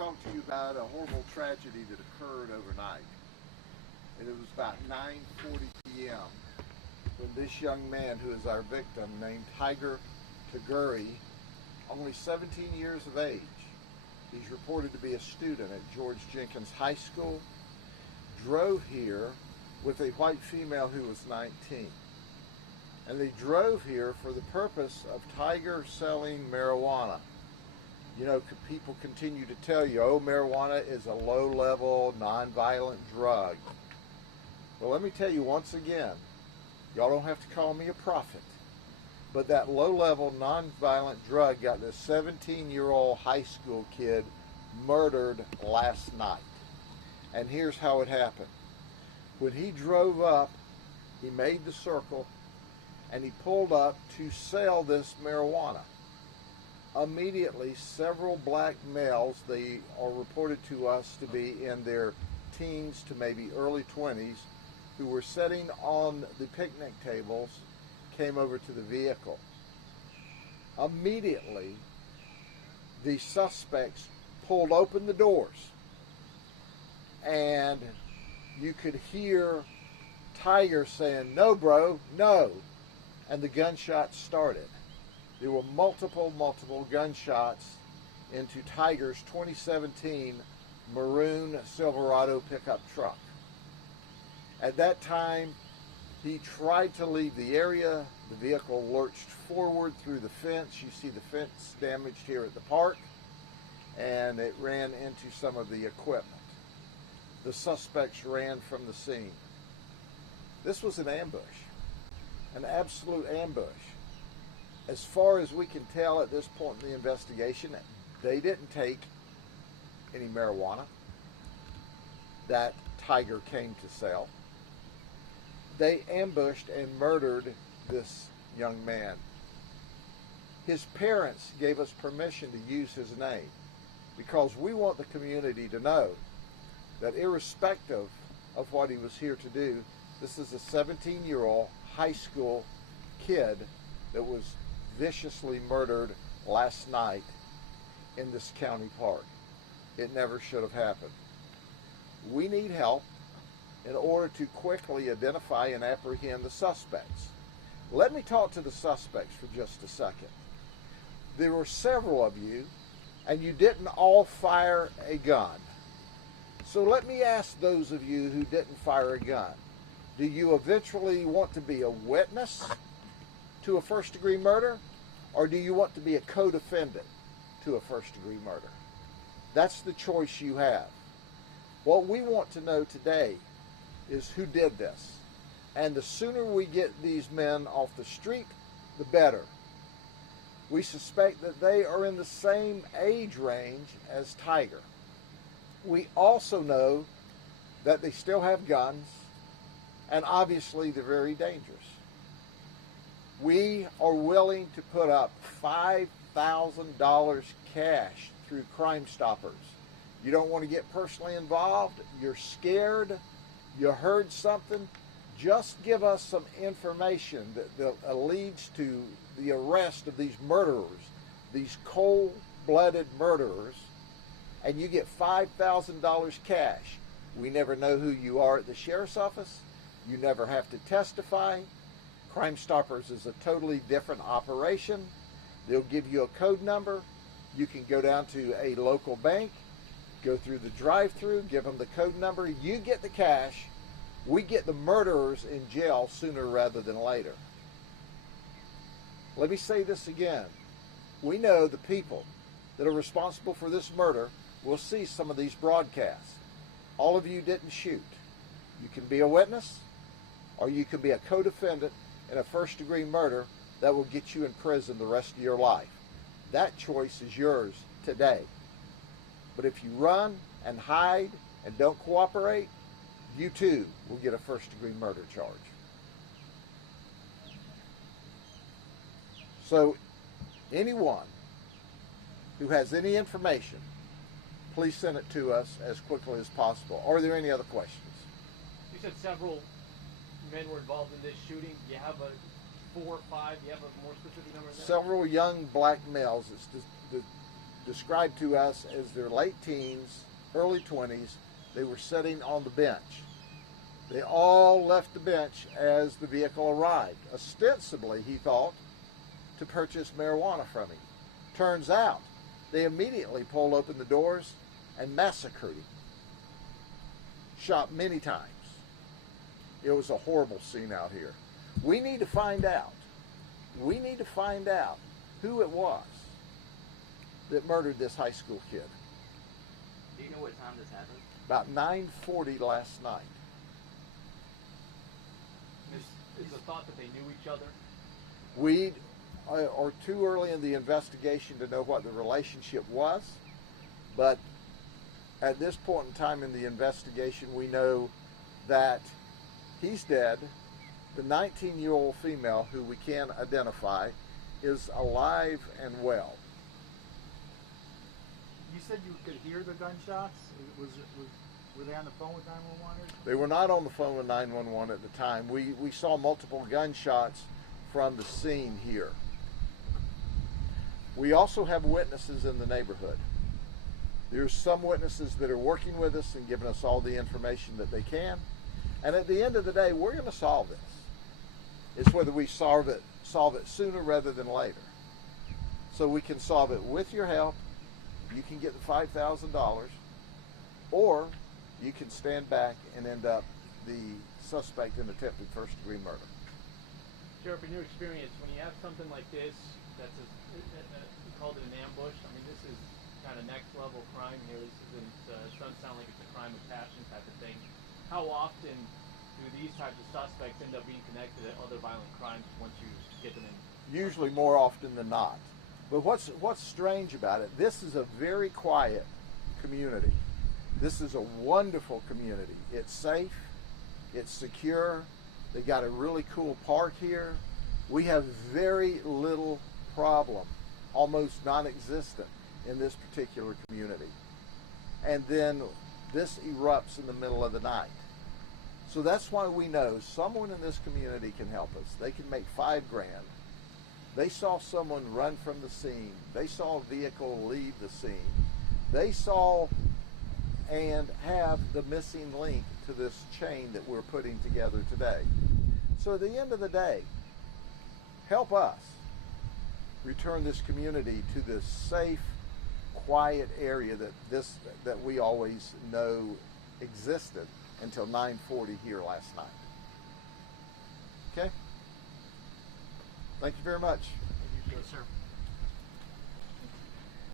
talk to you about a horrible tragedy that occurred overnight. And it was about 9:40 p.m. when this young man, who is our victim, named Taigur Taguri, only 17 years of age, he's reported to be a student at George Jenkins High School, drove here with a white female who was 19. And they drove here for the purpose of Taigur selling marijuana. You know, people continue to tell you, oh, marijuana is a low-level, non-violent drug. Well, let me tell you once again, y'all don't have to call me a prophet, but that low-level, non-violent drug got this 17-year-old high school kid murdered last night. And here's how it happened. When he drove up, he made the circle, and he pulled up to sell this marijuana. Immediately, several black males, they are reported to us to be in their teens to maybe early 20s, who were sitting on the picnic tables, came over to the vehicle. Immediately, the suspects pulled open the doors, and you could hear Taigur saying, "No, bro, no," and the gunshots started. There were multiple gunshots into Taigur's 2017 maroon Silverado pickup truck. At that time, he tried to leave the area. The vehicle lurched forward through the fence. You see the fence damaged here at the park, and it ran into some of the equipment. The suspects ran from the scene. This was an ambush, an absolute ambush. As far as we can tell at this point in the investigation, they didn't take any marijuana that Taigur came to sell. They ambushed and murdered this young man. His parents gave us permission to use his name because we want the community to know that irrespective of what he was here to do, this is a 17-year-old high school kid that was viciously murdered last night in this county park. It never should have happened. We need help in order to quickly identify and apprehend the suspects. Let me talk to the suspects for just a second. There were several of you, and you didn't all fire a gun. So let me ask those of you who didn't fire a gun, do you eventually want to be a witness to a first-degree murder, or do you want to be a co-defendant to a first-degree murder? That's the choice you have. What we want to know today is who did this. And the sooner we get these men off the street, the better. We suspect that they are in the same age range as Taigur. We also know that they still have guns, and obviously they're very dangerous. We are willing to put up $5,000 cash through Crime Stoppers. You don't want to get personally involved, you're scared, you heard something, just give us some information that leads to the arrest of these murderers, these cold-blooded murderers, and you get $5,000 cash. We never know who you are at the sheriff's office. You never have to testify. Crime Stoppers is a totally different operation. They'll give you a code number. You can go down to a local bank, go through the drive-thru, give them the code number. You get the cash. We get the murderers in jail sooner rather than later. Let me say this again. We know the people that are responsible for this murder will see some of these broadcasts. All of you didn't shoot. You can be a witness, or you can be a co-defendant in a first-degree murder that will get you in prison the rest of your life. That choice is yours today. But if you run and hide and don't cooperate, you too will get a first-degree murder charge. So anyone who has any information, please send it to us as quickly as possible. Are there any other questions? You said several men were involved in this shooting. Do you have a 4 or 5? Do you have a more specific number than that? Several young black males. It's described to us as their late teens, early 20s. They were sitting on the bench. They all left the bench as the vehicle arrived, ostensibly, he thought, to purchase marijuana from him. Turns out, they immediately pulled open the doors and massacred him. Shot many times. It was a horrible scene out here. We need to find out. We need to find out who it was that murdered this high school kid. Do you know what time this happened? About 9:40 last night. Is the thought that they knew each other? We are too early in the investigation to know what the relationship was, but at this point in time in the investigation, we know that he's dead. The 19-year-old female, who we can identify, is alive and well. You said you could hear the gunshots. Were they on the phone with 911? They were not on the phone with 911 at the time. We saw multiple gunshots from the scene here. We also have witnesses in the neighborhood. There's some witnesses that are working with us and giving us all the information that they can. And at the end of the day, we're going to solve this. It's whether we solve it sooner rather than later. So we can solve it with your help. You can get the $5,000, or you can stand back and end up the suspect in attempted first-degree murder. Sheriff, in your experience, when you have something like this, that's you called it an ambush. I mean, this is kind of next-level crime here. This isn't. It doesn't sound like it's a crime of passion type of thing. How often do these types of suspects end up being connected to other violent crimes once you get them in? Usually more often than not. But what's strange about it, this is a very quiet community. This is a wonderful community. It's safe, it's secure, they got a really cool park here. We have very little problem, almost non-existent, in this particular community. And then this erupts in the middle of the night. So that's why we know someone in this community can help us. They can make $5 grand. They saw someone run from the scene. They saw a vehicle leave the scene. They saw and have the missing link to this chain that we're putting together today. So at the end of the day, help us return this community to this safe, quiet area that we always know existed until 9:40 here last night. Okay? Thank you very much. Yes, sir.